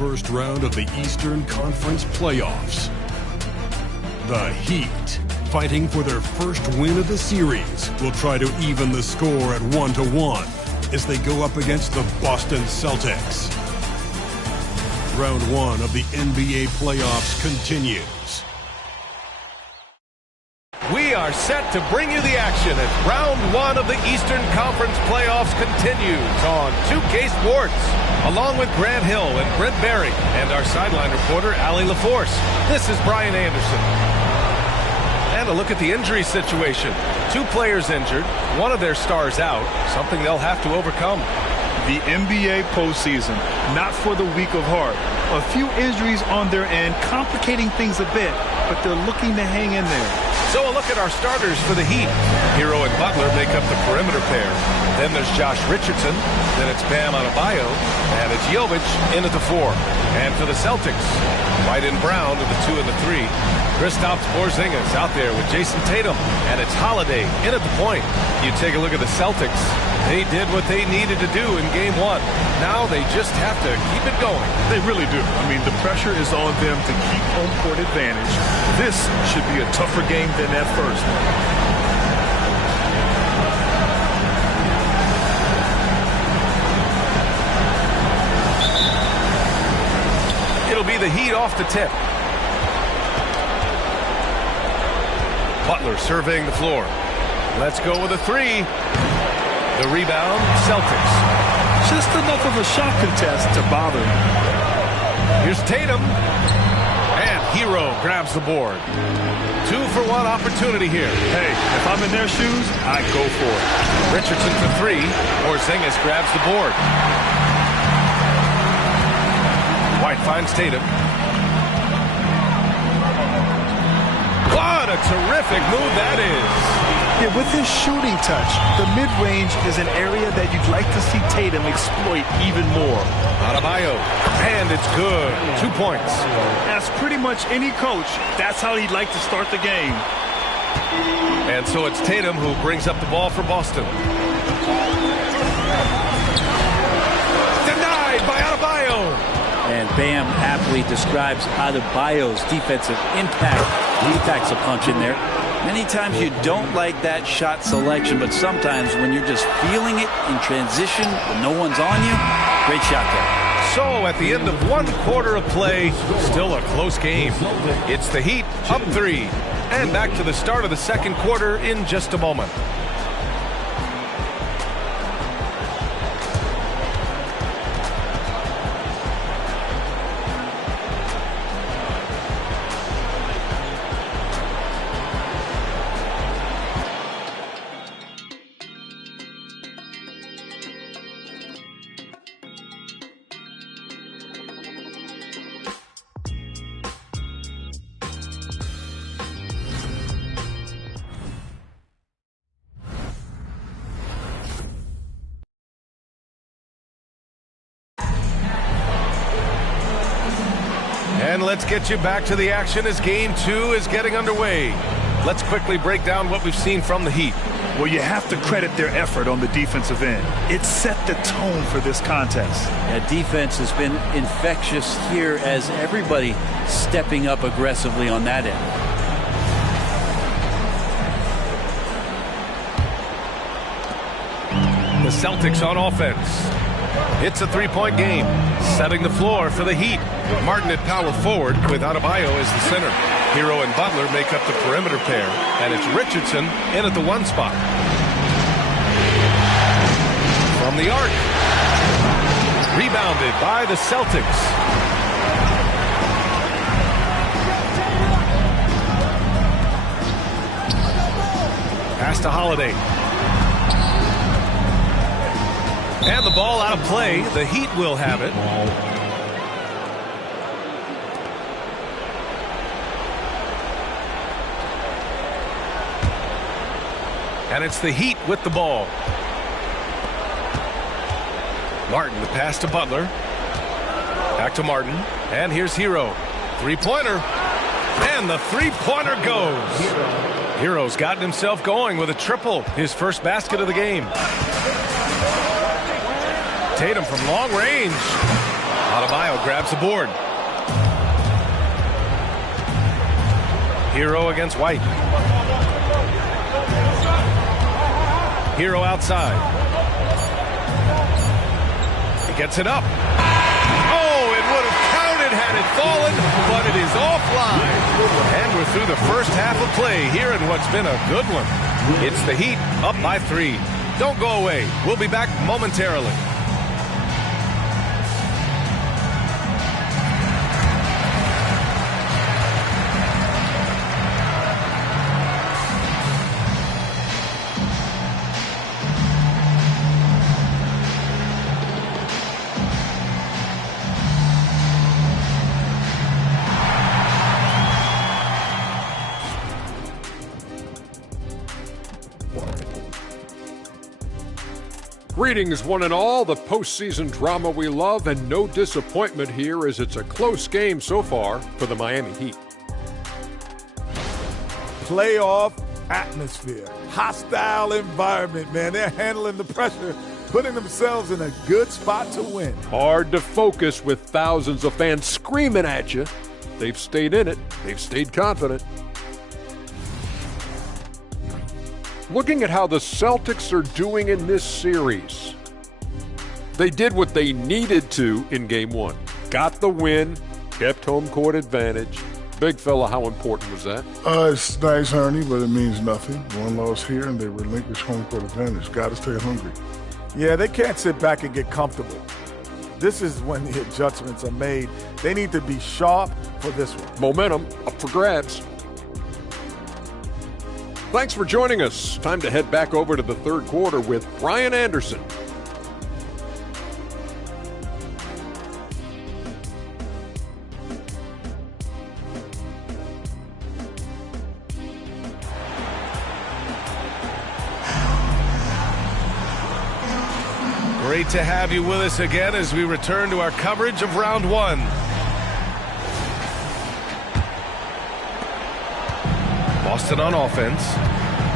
first round of the Eastern Conference playoffs. The Heat, fighting for their first win of the series, will try to even the score at 1-1 as they go up against the Boston Celtics. Round 1 of the NBA playoffs continues. We are set to bring you the action as round 1 of the Eastern Conference playoffs continues on 2K Sports. Along with Grant Hill and Brent Barry and our sideline reporter, Allie LaForce, this is Brian Anderson. And a look at the injury situation. 2 players injured, one of their stars out, something they'll have to overcome. The NBA postseason, not for the weak of heart. A few injuries on their end, complicating things a bit, but they're looking to hang in there. So a look at our starters for the Heat. Hero and Butler make up the perimeter pair. Then there's Josh Richardson. Then it's Bam Adebayo. And it's Jovic in at the 4. And for the Celtics, White and Brown are the 2 and the 3. Kristaps Porzingis out there with Jason Tatum. And it's Holiday in at the point. You take a look at the Celtics. They did what they needed to do in Game 1. Now they just have to keep it going. They really do. I mean, the pressure is on them to keep home court advantage. This should be a tougher game than that first. It'll be the Heat off the tip. Butler surveying the floor. Let's go with a 3. The rebound, Celtics. Just enough of a shot contest to bother him. Here's Tatum. And Hero grabs the board. 2-for-1 opportunity here. Hey, if I'm in their shoes, I'd go for it. Richardson for 3. Porzingis grabs the board. White finds Tatum. What a terrific move that is. Yeah, with his shooting touch, the mid-range is an area that you'd like to see Tatum exploit even more. Adebayo, and it's good. 2 points. As pretty much any coach, that's how he'd like to start the game. And so it's Tatum who brings up the ball for Boston. Denied by Adebayo. And Bam aptly describes Adebayo's defensive impact. He packs a punch in there. Many times you don't like that shot selection, but sometimes when you're just feeling it in transition, when no one's on you, great shot there. So at the end of 1 quarter of play, still a close game. It's the Heat up 3. And back to the start of the second quarter in just a moment. And let's get you back to the action as Game 2 is getting underway. Let's quickly break down what we've seen from the Heat. Well, you have to credit their effort on the defensive end. It set the tone for this contest. Yeah, defense has been infectious here as everybody stepping up aggressively on that end. The Celtics on offense. It's a 3-point game, setting the floor for the Heat. Martin at power forward with Adebayo as the center. Hero and Butler make up the perimeter pair, and it's Richardson in at the 1 spot. From the arc. Rebounded by the Celtics. Pass to Holiday. And the ball out of play. The Heat will have it. And it's the Heat with the ball. Martin, the pass to Butler. Back to Martin. And here's Hero. 3-pointer. And the 3-pointer goes. Hero's gotten himself going with a triple. His first basket of the game. Tatum from long range. Adebayo grabs the board. Hero against White. Hero outside. He gets it up. Oh, it would have counted had it fallen, but it is offline. And we're through the first half of play here in what's been a good one. It's the Heat up by 3. Don't go away. We'll be back momentarily. Greetings, one and all. The postseason drama we love, and no disappointment here as it's a close game so far for the Miami Heat. Playoff atmosphere, hostile environment, man. They're handling the pressure, putting themselves in a good spot to win. Hard to focus with thousands of fans screaming at you. They've stayed in it. They've stayed confident. Looking at how the Celtics are doing in this series, they did what they needed to in Game 1. Got the win, kept home court advantage. Big fella, how important was that? It's nice, Ernie, but it means nothing. One loss here, and they relinquish home court advantage. Got to stay hungry. Yeah, they can't sit back and get comfortable. This is when the adjustments are made. They need to be sharp for this one. Momentum up for grabs. Thanks for joining us. Time to head back over to the third quarter with Brian Anderson. Great to have you with us again as we return to our coverage of round 1. Boston on offense.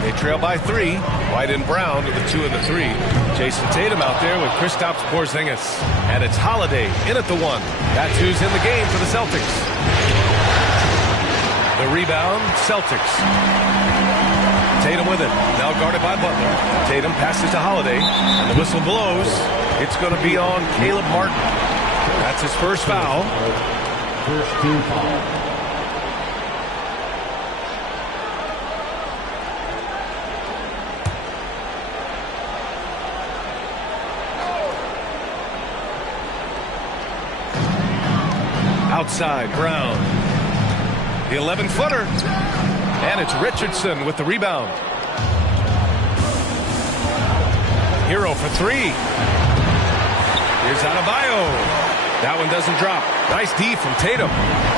They trail by 3. White and Brown to the 2 and the 3. Jason Tatum out there with Kristaps Porzingis. And it's Holiday in at the 1. That's who's in the game for the Celtics. The rebound, Celtics. Tatum with it. Now guarded by Butler. Tatum passes to Holiday. And the whistle blows. It's going to be on Caleb Martin. That's his first foul. First team foul. Outside, Brown. The 11-footer. And it's Richardson with the rebound. Hero for 3. Here's Adebayo. That one doesn't drop. Nice D from Tatum.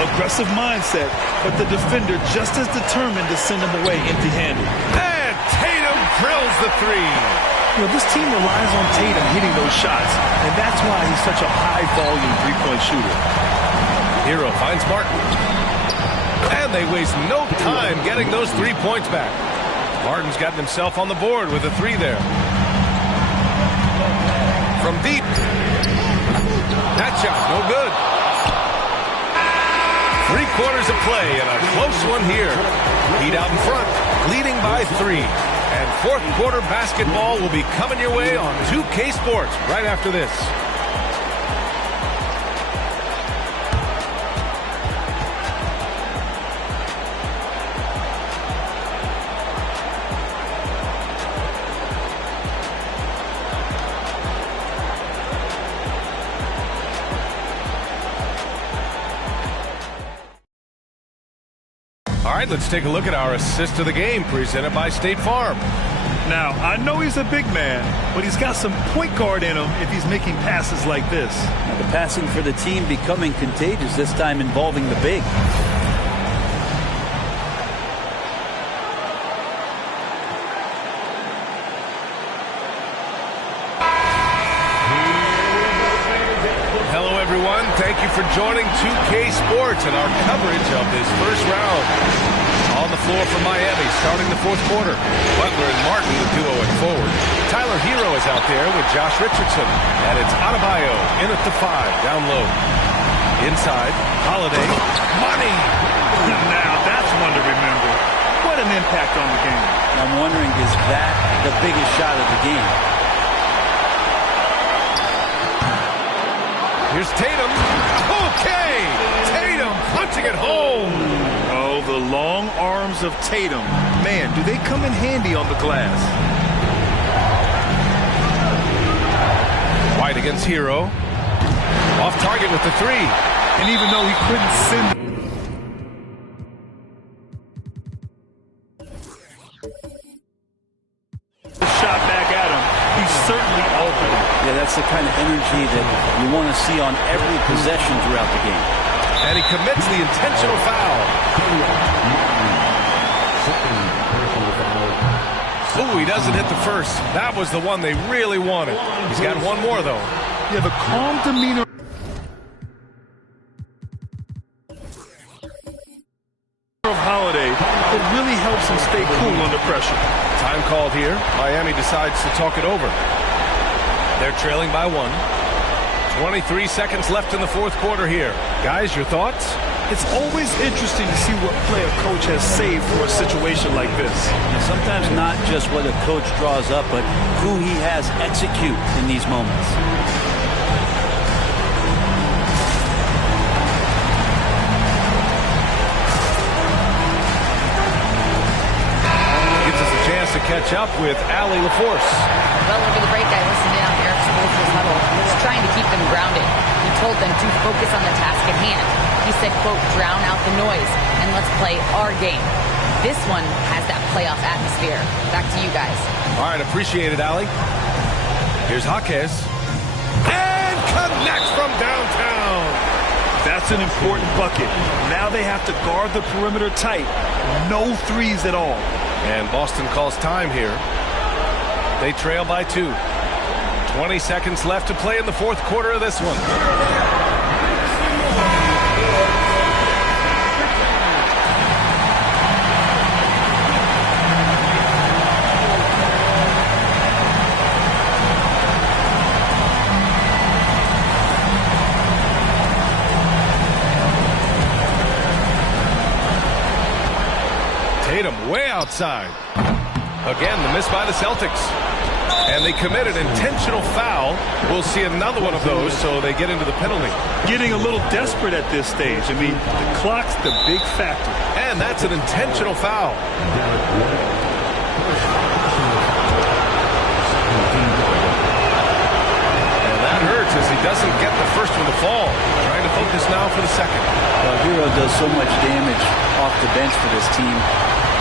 Aggressive mindset, but the defender just as determined to send him away empty-handed. And Tatum drills the 3. You know, this team relies on Tatum hitting those shots, and that's why he's such a high-volume three-point shooter. Hero finds Martin. And they waste no time getting those 3 points back. Martin's gotten himself on the board with a 3 there. From deep. That shot, no good. 3 quarters of play and a close one here. Heat out in front, leading by 3. And fourth quarter basketball will be coming your way on 2K Sports right after this. All right, let's take a look at our assist of the game presented by State Farm. Now, I know he's a big man, but he's got some point guard in him if he's making passes like this. Now, the passing for the team becoming contagious, this time involving the big. Hello, everyone. Thank you for joining 2K Sports and our coverage of this first round. On the floor for Miami, starting the fourth quarter. Butler and Martin, the duo at forward. Tyler Hero is out there with Josh Richardson. And it's Adebayo in at the 5, down low. Inside, Holiday. Money! Now that's one to remember. What an impact on the game. I'm wondering, is that the biggest shot of the game? Here's Tatum. Okay! Tatum punching it home. Oh, the long arms of Tatum. Man, do they come in handy on the glass. White against Hero. Off target with the 3. And even though he couldn't send the shot back at him, he certainly altered. Yeah, that's the kind of energy that you want to see on every possession throughout the game. And he commits the intentional foul. Ooh, he doesn't hit the first. That was the one they really wanted. He's got one more, though. Yeah, the calm demeanor of Holiday, it really helps him stay cool under pressure. Time called here. Miami decides to talk it over. They're trailing by 1. 23 seconds left in the fourth quarter here. Guys, your thoughts? It's always interesting to see what play a coach has saved for a situation like this. And sometimes not just what a coach draws up, but who he has execute in these moments. Gives us a chance to catch up with Allie LaForce. Well, over the break, I listened in on Eric Spoelstra's huddle. He was trying to keep them grounded. He told them to focus on the task at hand. He said, quote, drown out the noise and let's play our game. This one has that playoff atmosphere. Back to you guys. All right, appreciate it, Allie. Here's Jaquez. And connects from downtown. That's an important bucket. Now they have to guard the perimeter tight. No threes at all. And Boston calls time here. They trail by 2. 20 seconds left to play in the fourth quarter of this one. Tatum way outside. Again, the miss by the Celtics. And they commit an intentional foul. We'll see another one of those, so they get into the penalty. Getting a little desperate at this stage. I mean, the clock's the big factor. And that's an intentional foul. And that hurts as he doesn't get the first one to fall. Trying to focus now for the second. Well, Hero does so much damage off the bench for this team.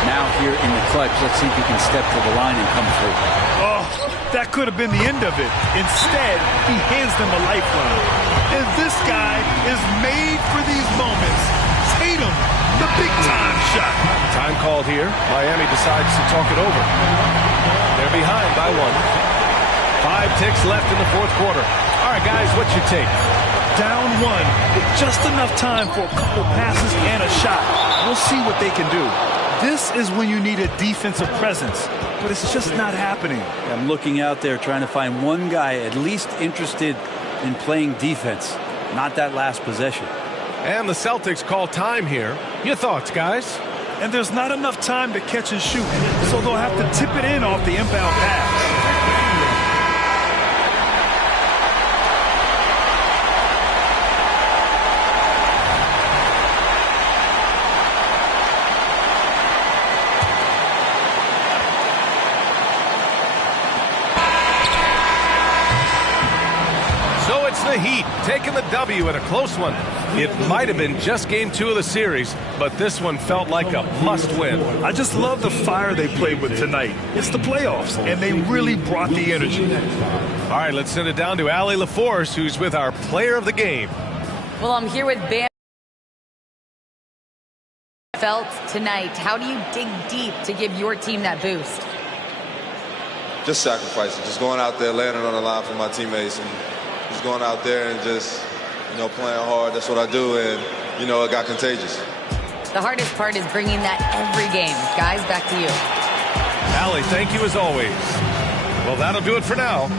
Now here in the clutch, let's see if he can step to the line and come through. Oh, that could have been the end of it. Instead, he hands them a lifeline. And this guy is made for these moments. Tatum, the big-time shot. Time called here. Miami decides to talk it over. They're behind by 1. 5 ticks left in the fourth quarter. All right, guys, what's your take? Down 1 with just enough time for a couple passes and a shot. We'll see what they can do. This is when you need a defensive presence, but it's just not happening. I'm looking out there trying to find one guy at least interested in playing defense, not that last possession. And the Celtics call time here. Your thoughts, guys? And there's not enough time to catch and shoot, so they'll have to tip it in off the inbound pass. The Heat taking the W in a close one. It might have been just game 2 of the series, but this one felt like a must-win. I just love the fire they played with tonight. It's the playoffs, and they really brought the energy. All right, let's send it down to Allie LaForce, who's with our player of the game. Well, I'm here with Bam. Felt tonight. How do you dig deep to give your team that boost? Just sacrificing, just going out there, laying it on the line for my teammates, and just going out there and just, playing hard. That's what I do, and, it got contagious. The hardest part is bringing that every game. Guys, back to you. Allie, thank you as always. Well, that'll do it for now.